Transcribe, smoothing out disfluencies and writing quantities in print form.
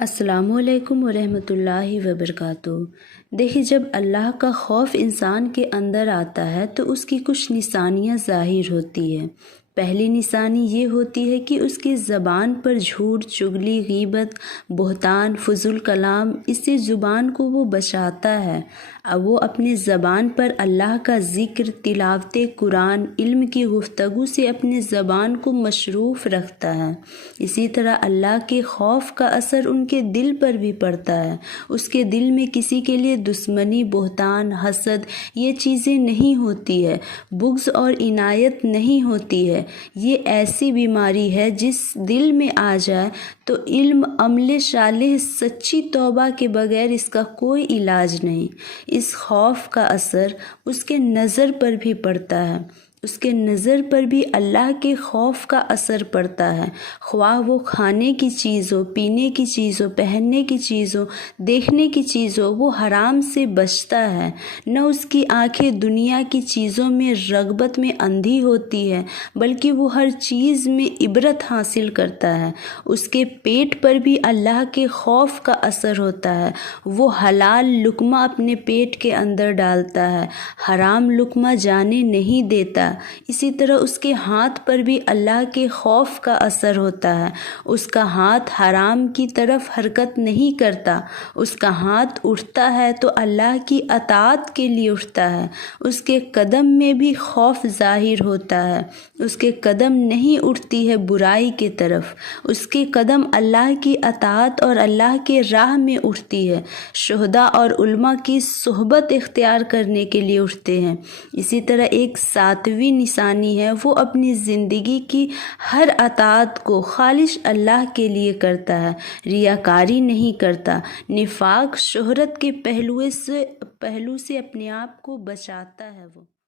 السلام علیکم ورحمۃ اللہ وبرکاتہ۔ دیکھیے، جب اللہ کا خوف انسان کے اندر آتا ہے تو اس کی کچھ نشانیاں ظاہر ہوتی ہے۔ پہلی نشانی یہ ہوتی ہے کہ اس کی زبان پر جھوٹ، چغلی، غیبت، بہتان، فضول کلام، اس سے زبان کو وہ بچاتا ہے۔ اب وہ اپنے زبان پر اللہ کا ذکر، تلاوت قرآن، علم کی گفتگو سے اپنے زبان کو مصروف رکھتا ہے۔ اسی طرح اللہ کے خوف کا اثر ان کے دل پر بھی پڑتا ہے۔ اس کے دل میں کسی کے لیے دشمنی، بہتان، حسد یہ چیزیں نہیں ہوتی ہے، بغض اور عنایت نہیں ہوتی ہے۔ یہ ایسی بیماری ہے جس دل میں آ جائے تو علم، عمل صالح، سچی توبہ کے بغیر اس کا کوئی علاج نہیں۔ اس خوف کا اثر اس کے نظر پر بھی پڑتا ہے۔ اس کے نظر پر بھی اللہ کے خوف کا اثر پڑتا ہے، خواہ وہ کھانے کی چیز ہو، پینے کی چیز ہو، پہننے کی چیز ہو، دیکھنے کی چیز ہو، وہ حرام سے بچتا ہے۔ نہ اس کی آنکھیں دنیا کی چیزوں میں رغبت میں اندھی ہوتی ہے، بلکہ وہ ہر چیز میں عبرت حاصل کرتا ہے۔ اس کے پیٹ پر بھی اللہ کے خوف کا اثر ہوتا ہے، وہ حلال لقمہ اپنے پیٹ کے اندر ڈالتا ہے، حرام لقمہ جانے نہیں دیتا۔ اسی طرح اس کے ہاتھ پر بھی اللہ کے خوف کا اثر ہوتا ہے، اس کا ہاتھ حرام کی طرف حرکت نہیں کرتا، اس کا ہاتھ اٹھتا ہے تو اللہ کی اطاعت کے لیے اٹھتا ہے۔ اس کے قدم میں بھی خوف ظاہر ہوتا ہے، اس کے قدم نہیں اٹھتی ہے برائی کے طرف، اس کے قدم اللہ کی اطاعت اور اللہ کے راہ میں اٹھتی ہے، شہداء اور علماء کی صحبت اختیار کرنے کے لیے اٹھتے ہیں۔ اسی طرح ایک ساتویں نشانی ہے، وہ اپنی زندگی کی ہر اطاعت کو خالص اللہ کے لیے کرتا ہے، ریاکاری نہیں کرتا۔ نفاق، شہرت کے پہلو سے اپنے آپ کو بچاتا ہے وہ۔